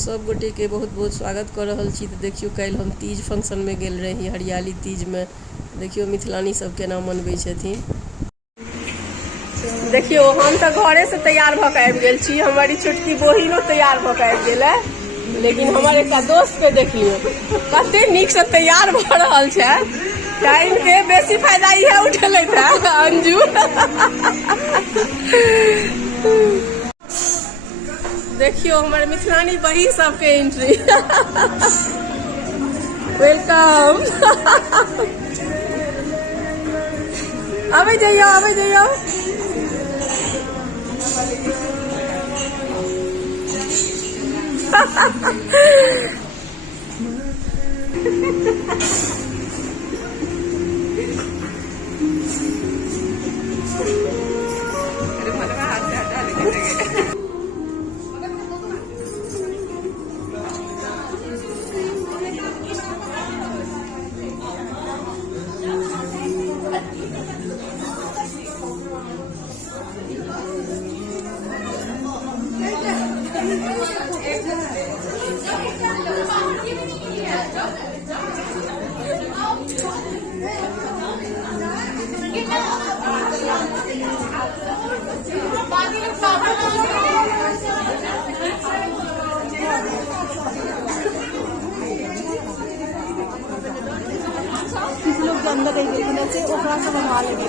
सब गोटे के बहुत बहुत स्वागत कर रहल छी। तो देखियो कल हम तीज फंक्शन में गेल रही, हरियाली तीज में। देखियो मिथिलानी सब केना मनबै छथिन। देखियो हम तो घरे से तैयार भऽ के आबि गेल छी, हमारी छोटकी बहिनो तैयार भऽ के आबि गेल है। लेकिन हमारे एक दोस्त के देख लियो कते नीक से तैयार भऽ रहल छै। टाइम के बेसी फायदा इहे उठेले था अंजू। देखियो हमारे मिथिलानी बहिन सबके एंट्री। वेलकम। आबे जाइयो, आबे जाइयो। किसी लोग अंदर से ओकरा से बनवा लेंगे।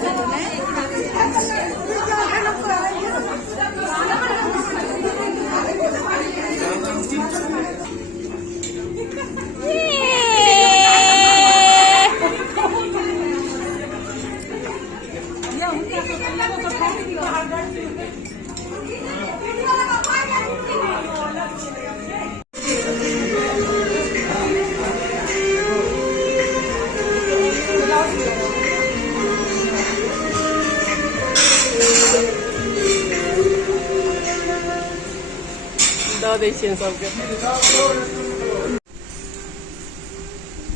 दऽ दै छियनि सबके।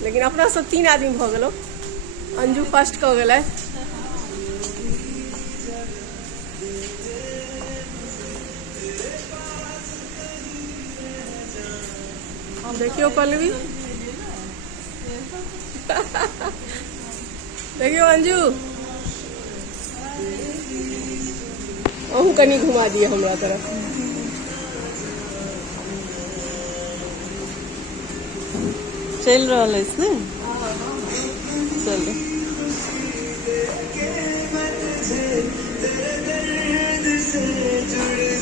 लेकिन अपना सब 3 आदमी भऽ गेलौ। अंजू फर्स्ट कऽ गेलै। देखियो पल्लवी। देखियो अंजू, अहूँ कनी घुमा दिए हमरा तरफ। चल रहा है इसमें। चल